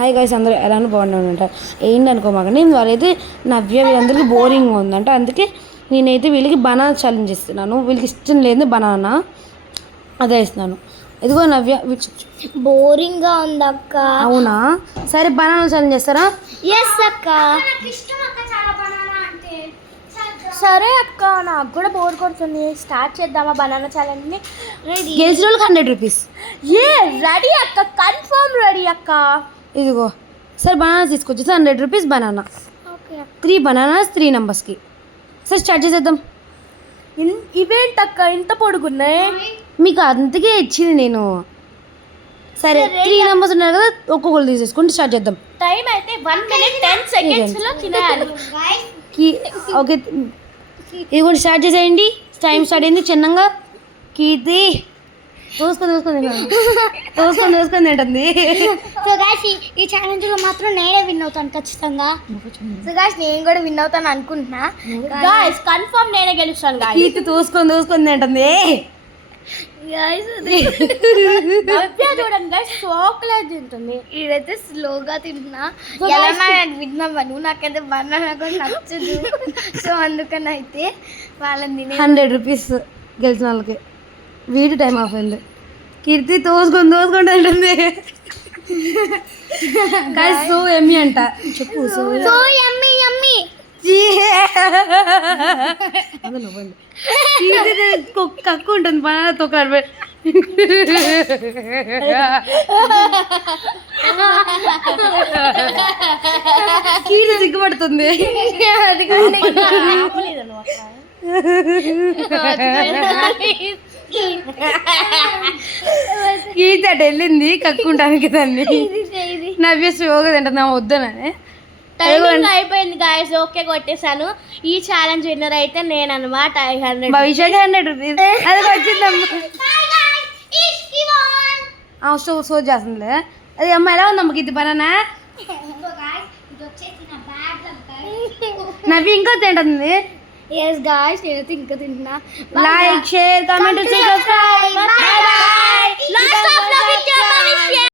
Hi guys అందరూ ఎలానో బాగున్నానంట ఏంటనుకోమాక నేను వాళ్ళైతే నవ్య వీళ్ళందరికీ బోరింగ్ ఉందంట అందుకే నేనైతే వీళ్ళకి బనానా ఛాలెంజ్ ఇస్తున్నాను. వీళ్ళకి ఇష్టం లేదు బనానా, అదే ఇస్తున్నాను. ఇదిగో నవ్య బోరింగ్ గా ఉంది అక్క. అవునా, సరే బనానా ఛాలెంజ్ చేస్తారా? ఎస్ అక్క. సరే అక్క, నాకు కూడా బోర్ కొడుతుంది, స్టార్ట్ చేద్దామా బనానా ఛాలెంజ్ ని? రెడీ? గెలిచిన వాళ్ళకి 100 రూపీస్. ఏ రెడీ అక్క, కన్ఫర్మ్ రెడీ అక్క. ఇదిగో సరే బనానా తీసుకొచ్చి 100 రూపీస్ బనానా. ఓకే, 3 బనానాస్ 3 నెంబర్స్కి. సరే స్టార్ట్ చేసేద్దాం. ఇవేంటి అక్క ఇంత పొడుగున్నాయి? మీకు అందుకే ఇచ్చింది నేను. సరే 3 నెంబర్స్ ఉన్నాయి కదా, ఒక్కొక్కరు తీసేసుకుంటే స్టార్ట్ చేద్దాం. టైం అయితే 1 minute 10 seconds లో తినేయాలి. ఓకే, ఇది కూడా స్టార్ట్ చేసేయండి. టైం స్టార్ట్ అయింది. చిన్నగా కీర్తి తోసుకొని ఏంటంది. సో గాయ్స్ ఈ ఛాలెంజ్ లో మాత్రం నేనే విన్ అవుతాను ఖచ్చితంగా. సో గాయ్స్ నేను కూడా విన్ అవుతాను అనుకుంటున్నా. గాయ్స్ కన్ఫర్మ్ నేనే గెలుస్తాను. కీర్తి తోసుకొని ఏంటంది. చూడండి గాయ్స్, చాక్లెట్ తింటుంది. ఇదైతే స్లోగా తింటున్నా. విన్నాను, నాకైతే బనానా కూడా నచ్చదు. సో అందుకని అయితే వాళ్ళని 100 రూపీస్ గెలిచిన వాళ్ళకి. వీడి టైం ఆఫ్ అయింది. కీర్తి తోసుకొని ఉంటుంది. గాయ్స్ సో ఎమ్మి అంట చెప్పు. సో యమ్మీ యమ్మీ. కక్కు ఉంటుంది బనానా తొక్కలు. కీర్తి సిగ్గుపడుతుంది. కీర్తి అటు వెళ్ళింది కక్కుంటానికి దాన్ని. నవ్య స్లోగా తింటున్నా వద్దనని. టైమింగ్ అయిపోయింది గాయస్, ఓకే కొట్టేశాను. ఈ ఛాలెంజ్ విన్నర్ అయితే నేను అనమాట. భవిష్యత్ 100 రూపీస్ అది వచ్చిందమ్మా. సో చేస్తుందిలే అది. అమ్మ ఎలా ఉందమ్మా ఇది బనానా? నవ్వి ఇంకా తింటుంది. yes guys నేనైతే ఇంకా తింటున్నా. Like share comment subscribe. By by.